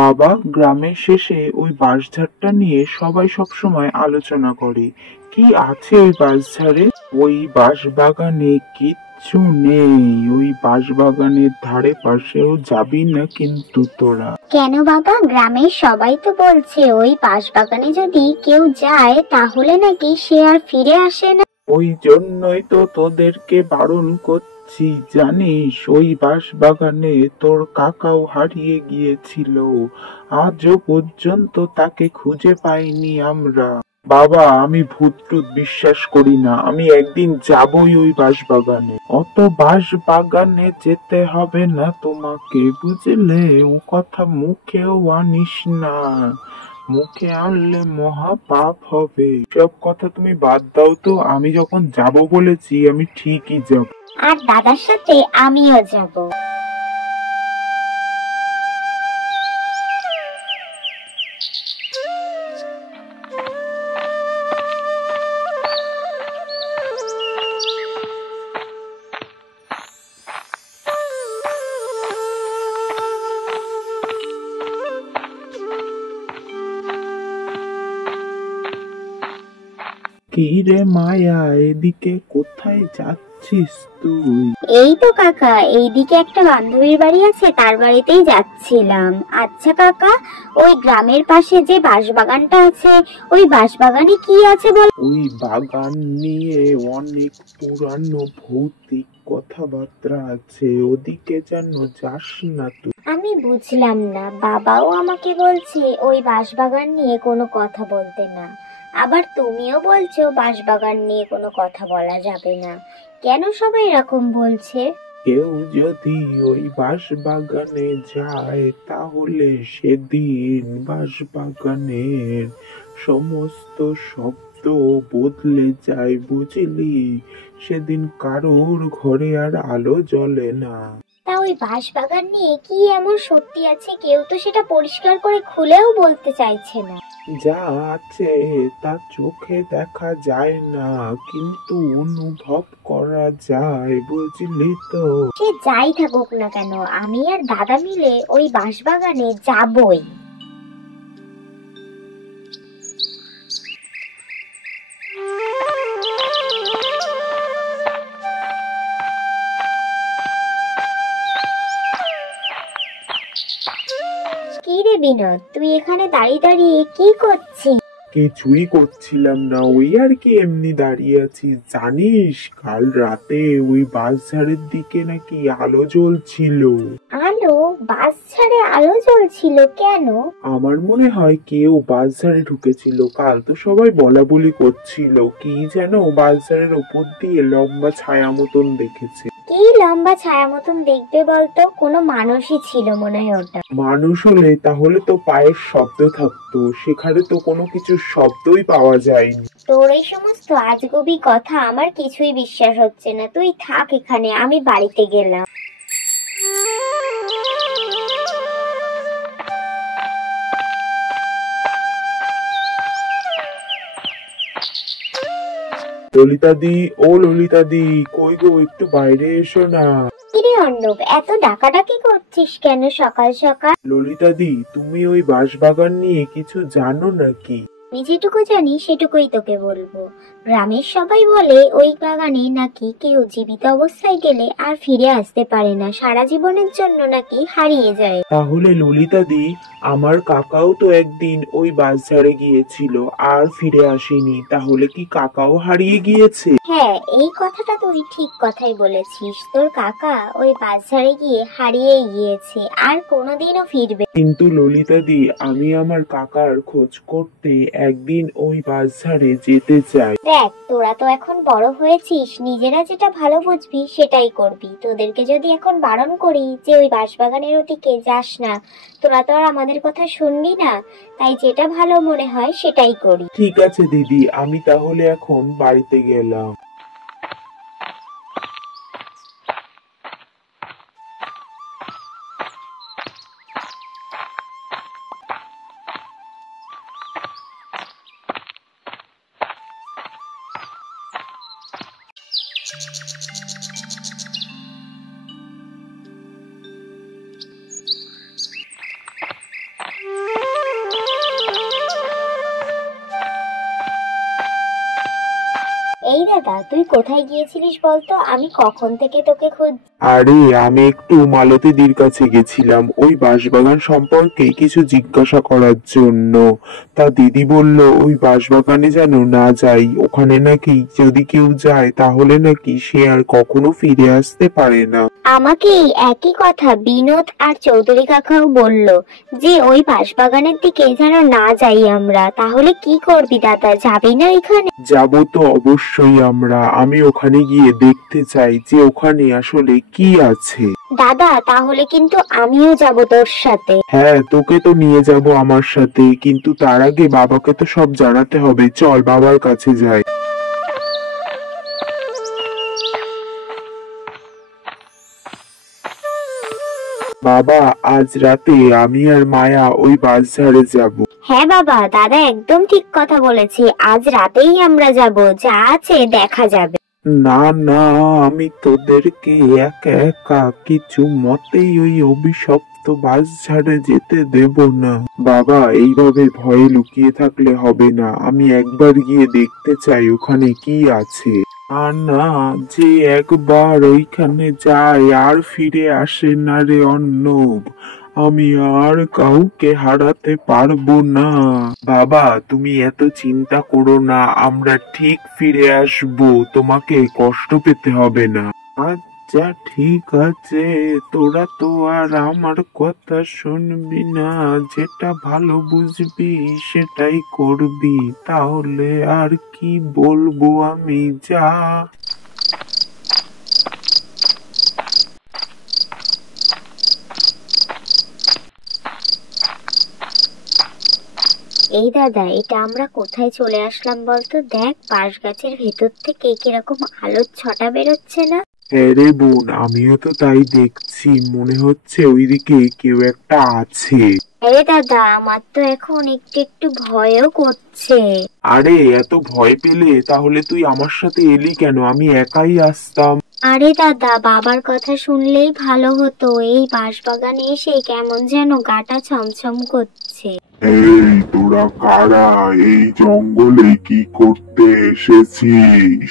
বাবা, গ্রামের শেষে ওই বাঁশঝাড়টা নিয়ে সবাই সবসময় আলোচনা করে। কি আছে ওই বাঁশঝাড়ে? ওই বাঁশবাগানে কিচ্ছু নেই। ওই বাঁশবাগানের ধারে পাশেও যাবি না কিন্তু তোরা। কেন বাবা? গ্রামের সবাই তো বলছে ওই বাঁশবাগানে যদি কেউ যায় তাহলে নাকি সে আর ফিরে আসে না। ওই জন্যই তো তোদেরকে বারণ করছি, জানিস ওই বাঁশবাগানে তোর কাকাও হারিয়ে গিয়েছিল। আজও পর্যন্ত তাকে খুঁজে পাইনি আমরা। বাবা, আমি ভূত টুত বিশ্বাস করি না। আমি একদিন যাবই ওই বাঁশবাগানে। অত বাঁশবাগানে যেতে হবে না তোমাকে, বুঝলে? ও কথা মুখেও আনিস না। মুখে আনলে মহা পাপ হবে। সব কথা তুমি বাদ দাও তো। আমি যখন যাব বলেছি আমি ঠিকই যাব। আর দাদার সাথে আমিও যাব। কি রে মায়া, এদিকে কোথায় যাচ্ছিস তুই? এই তো কাকা, এইদিকে একটা বান্ধবীর বাড়ি আছে, তার বাড়িতেই যাচ্ছিলাম। আচ্ছা কাকা, ওই গ্রামের পাশে যে বাঁশবাগানটা আছে, ওই বাঁশবাগানে কি আছে বল? ওই বাগান নিয়ে অনেক পুরানো ভৌতিক কথাবার্তা আছে। ওদিকে যেন যাস না তুই। আমি বুঝলাম না, বাবাও আমাকে বলছে ওই বাঁশবাগান নিয়ে কোনো কথা বলতে না, আবার তুমিও বলছো বাঁশবাগান নিয়ে কোনো কথা বলা যাবে না। কেন সবাই এরকম বলছে? কেউ যদি ওই বাঁশবাগানে যায় তাহলে সেদিন বাঁশবাগানের সমস্ত শব্দ বদলে যায়, বুঝলি? সেদিন কারোর ঘরে আর আলো জ্বলে না। তা ওই বাঁশবাগান নিয়ে কি এমন সত্যি আছে? কেউ তো সেটা পরিষ্কার করে খুলেও বলতে চাইছে না। যা আছে তা চোখে দেখা যায় না, কিন্তু অনুভব করা যায়, বুঝলি তো? সে যাই থাকুক না কেন, আমি আর দাদা মিলে ওই বাঁশবাগানে যাবই। কি রে বিনোদ, তুই এখানে দাঁড়িয়ে দাঁড়িয়ে কি করছিস? কিছুই করছিলাম না, ওই আর কি এমনি দাঁড়িয়ে আছি। জানিস কাল রাতে ওই বাঁশঝাড়ের দিকে নাকি আলো জ্বলছিল। আলো? বাঁশঝাড়ে আলো জ্বলছিল কেন? আমার মনে হয় কেউ বাঁশঝাড়ে ঢুকেছিল। কাল তো সবাই বলা বলি করছিল কি যেন বাঁশঝাড়ের ওপর দিয়ে লম্বা ছায়া মতন দেখেছে। কি লম্বা ছায়া মতন দেখবে বলতো? কোনো মানুষই ছিল মনে হয় ওটা। মানুষ হলে তাহলে তো পায়ের শব্দ থাকতো, সেখানে তো কোনো কিছুর শব্দই পাওয়া যায়নি। তোর এই সমস্ত আজগুবি কথা আমার কিছুই বিশ্বাস হচ্ছে না। তুই থাক এখানে, আমি বাড়িতে গেলাম। ললিতাদি, ও ললিতাদি, কই গো, একটু বাইরে এসো না। কিরে অর্ণব, এত ডাকাডাকি করছিস কেন সকাল সকাল? ললিতাদি, তুমি ওই বাঁশবাগান নিয়ে কিছু জানো নাকি? আমি যেটুকু জানি সেটুকুই তোকে বলবো। গ্রামের সবাই বলে ওই বাগানে নাকি কেউ জীবিত অবস্থায় গেলে আর ফিরে আসতে পারে না, সারা জীবনের জন্য নাকি হারিয়ে যায়। তাহলে ললিতাদি, আমার কাকাও তো একদিন ওই বাঁশঝাড়ে গিয়েছিল আর ফিরে আসেনি। তাহলে কি কাকাও হারিয়ে গিয়েছে? হ্যাঁ, এই কথাটা তুই ঠিক কথাই বলেছিস। তোর কাকা ওই বাজারে গিয়ে হারিয়ে গিয়েছে, আর কোনোদিনও ফিরবে। কিন্তু ললিতাদি, আমি আমার কাকার খোঁজ করতে একদিন ওই বাঁশঝাড়ে যেতে চাই। দেখ, তোরা তো এখন বড় হয়েছিস, নিজেরা যেটা ভালো বুঝবি সেটাই করবি। তোদেরকে যদি এখন বারণ করি যে ওই বাঁশবাগানের ওদিকে যাস না, তোরা তো আর আমাদের কথা শুনবি না। তাই যেটা ভালো মনে হয় সেটাই করি। ঠিক আছে দিদি, আমি তাহলে এখন বাড়িতে গেলাম। দাদা, তুই কোথায় গিয়েছিলিস বলতো? আমি কখন থেকে তোকে খুঁজ। আরে আমি একটু মালতীদির কাছে গেছিলাম ওই বাঁশবাগান সম্পর্কে কিছু জিজ্ঞাসা করার জন্য। তা দিদি বলল ওই বাঁশবাগানে যেন না যাই, ওখানে নাকি যদি কেউ যায় তাহলে নাকি সে আর কখনো ফিরে আসতে পারে না। আমাকে এই একই কথা বিনোদ আর চৌধুরী কাকাও বলল যে ওই বাঁশবাগানের দিকে যেন না যাই আমরা। তাহলে কি করবি দাদা, যাবি না এখানে? যাব তো অবশ্যই আমরা, আমি ওখানে গিয়ে দেখতে চাই যে ওখানে আসলে কি আছে। দাদা তাহলে কিন্তু আমিও যাব তোর সাথে। হ্যাঁ, তোকে তো নিয়ে যাব আমার সাথে, কিন্তু তার আগে বাবাকে তো সব জানাতে হবে। চল বাবার কাছে যাই। বাবা, আজ রাতে আমি আর মায়া ওই বাঁশঝাড়ে যাব। হ্যাঁ বাবা, দাদা একদম ঠিক কথা বলেছে, আজ রাতেই আমরা যাব, যা আছে দেখা যাবে। না না, আমি তোদেরকে একা একা কিছু মতেই ওই অভিশপ্ত বাঁশঝাড়ে যেতে দেব না। বাবা, এইভাবে ভয়ে লুকিয়ে থাকলে হবে না, আমি একবার গিয়ে দেখতে চাই ওখানে কি আছে। আর না, যে একবার ওইখানে যায় আর ফিরে আসে না রে অর্ণব, আমি আর কাউকে হারাতে পারবো না। বাবা, তুমি এত চিন্তা করো না, আমরা ঠিক ফিরে আসবো, তোমাকে কষ্ট পেতে হবে না। আচ্ছা ঠিক আছে, তোরা তো আর আমার কথা শুনবি না, যেটা ভালো বুঝবি সেটাই করবি, তাহলে আর কি বলবো আমি, যা। এই দাদা, এটা আমরা কোথায় চলে আসলাম বলতো? দেখ, বাঁশ গাছের ভেতর থেকে কিরকম আলোর ছটা বেরোচ্ছে না? হ্যাঁ রে বোন, আমিও তো তাই দেখছি, মনে হচ্ছে ওইদিকে কেউ একটা আছে। আরে দাদা, আমার তো এখন একটু একটু ভয়ও করছে। আরে এত ভয় পেলে তাহলে তুই আমার সাথে এলি কেন? আমি একাই আসতাম। আরে দাদা, বাবার কথা শুনলেই ভালো হতো, এই বাঁশবাগানে এসে কেমন যেন গাটা ছমছম করছে। এই তোরা কারা? এই জঙ্গলে কি করতে এসেছিস?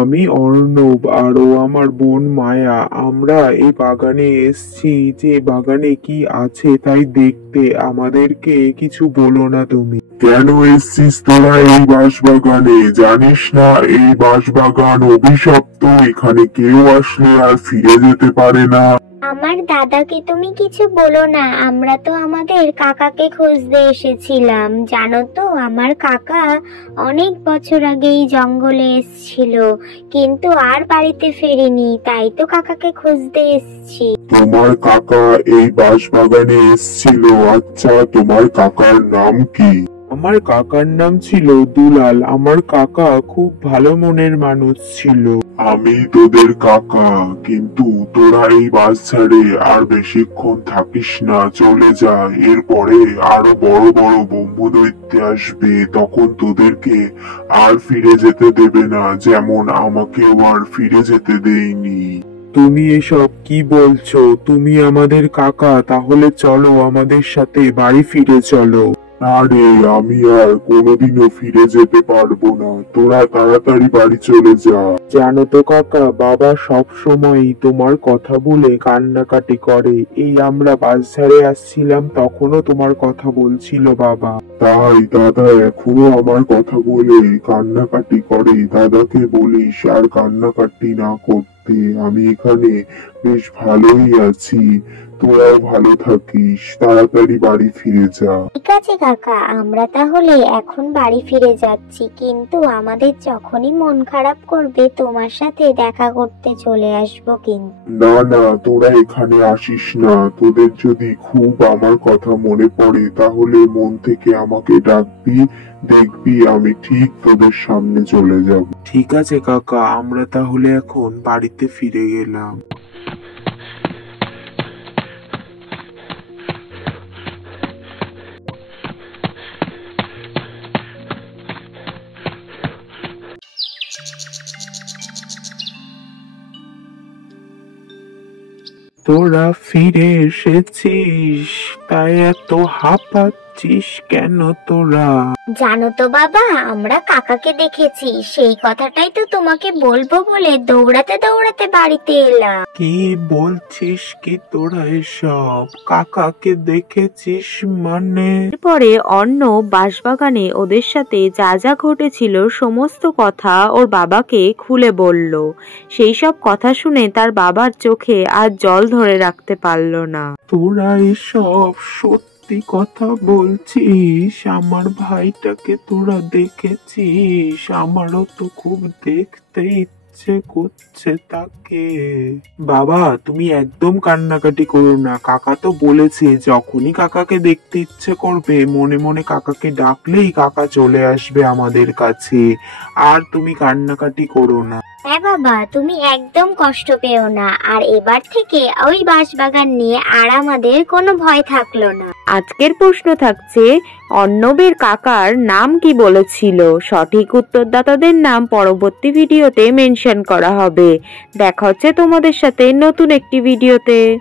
আমি অর্ণব আর ও আমার বোন মায়া, আমরা এই বাগানে এসেছি যে বাগানে কি আছে তাই দেখতে, আমাদেরকে কিছু বলো না তুমি। কেন এসেছিস তোরা এই বাঁশবাগানে? জানিস না এই বাঁশবাগান অভিশপ্ত, এখানে কেউ আসলে আর ফিরে যেতে পারে না। আমার দাদাকে তুমি কিছু বলো না, আমরা তো আমাদের কাকাকে খুঁজতে এসেছিলাম। জানো তো, আমার কাকা অনেক বছর আগে এই জঙ্গলে এসেছিল, কিন্তু আর বাড়িতে ফেরেনি, তাই তো কাকাকে খুঁজতে এসেছি। তোমার কাকা এই বাঁশবাগানে এসেছিল? আচ্ছা, তোমার কাকার নাম কি? আমার কাকার নাম ছিল দুলাল। আমার কাকা খুব ভালো মনের মানুষ ছিল। আমি তোদের কাকা, কিন্তু তোরা এই বাঁশঝাড়ে আর বেশিক্ষণ থাকিস না, চলে যা। এরপরে আরো বড় বড় ব্রহ্মদৈত্য আসবে, তখন তোদেরকে আর ফিরে যেতে দেবে না, যেমন আমাকেও আর ফিরে যেতে দেয়নি। তুমি এসব কি বলছো? তুমি আমাদের কাকা, তাহলে চলো আমাদের সাথে বাড়ি ফিরে চলো। না রে, আমি আর কোনোদিনও ফিরে যেতে পারবো না, তোরা তাড়াতাড়ি বাড়ি চলে যা। জানো তো কাকা, বাবা সব সময়ই তোমার কথা বলে কান্নাকাটি করে। এই আমরা বাঁশঝাড়ে আসছিলাম তখনও তোমার কথা বলছিল বাবা। তাই দাদা এখনো আমার কথা বলে কান্নাকাটি করে? দাদাকে বলিস আর কান্নাকাটি না করতে, আমি এখানে বেশ ভালোই আছি, তোরাও ভালো থাকিস, তাড়াতাড়ি বাড়ি ফিরে যা। ঠিক আছে কাকা, আমরা তাহলে এখন বাড়ি ফিরে যাচ্ছি, কিন্তু আমাদের যখনই মন খারাপ করবে তোমার সাথে দেখা করতে চলে আসবো কিন্তু। না না, তোরা এখানে আসিস না, তোদের যদি খুব আমার কথা মনে পড়ে তাহলে মন থেকে আমাকে ডাকবি, দেখবি আমি ঠিক তোদের সামনে চলে যাব। ঠিক আছে কাকা, আমরা তাহলে এখন বাড়িতে ফিরে গেলাম। তোরা ফিরে এসেছিস, তাই এত হাঁপাচ্ছিস? বলছিস কেন তোরা? জানো তো বাবা, আমরা কাকাকে দেখেছি, সেই কথাটাই তো তোমাকে বলবো বলে দৌড়াতে দৌড়াতে বাড়িতে এলাম। কি বলছিস কি তোরা এসব? কাকাকে দেখেছিস মানে? এরপরে অন্য বাঁশবাগানে ওদের সাথে যা যা ঘটেছিল সমস্ত কথা ওর বাবাকে খুলে বলল। সেই সব কথা শুনে তার বাবার চোখে আর জল ধরে রাখতে পারল না। তোরা এসব সত্যি কথা বলছিস? আমার ভাইটাকে তোরা দেখেছিস? আমারও তো খুব দেখতে ইচ্ছে করছে তাকে। বাবা, তুমি একদম কান্নাকাটি করো না। কাকা তো বলেছে যখনই কাকাকে দেখতে ইচ্ছে করবে মনে মনে কাকাকে ডাকলেই কাকা চলে আসবে আমাদের কাছে। আর তুমি কান্নাকাটি করো না। হ্যাঁ বাবা, তুমি একদম কষ্ট পেও না, আর এবার থেকে ওই বাঁশবাগান নিয়ে আর আমাদের কোনো ভয় থাকলো না। আজকের প্রশ্ন থাকছে, অর্ণবের কাকার নাম কি বলেছিল? সঠিক উত্তরদাতাদের নাম পরবর্তী ভিডিওতে মেনশন করা হবে। দেখা হচ্ছে তোমাদের সাথে নতুন একটি ভিডিওতে।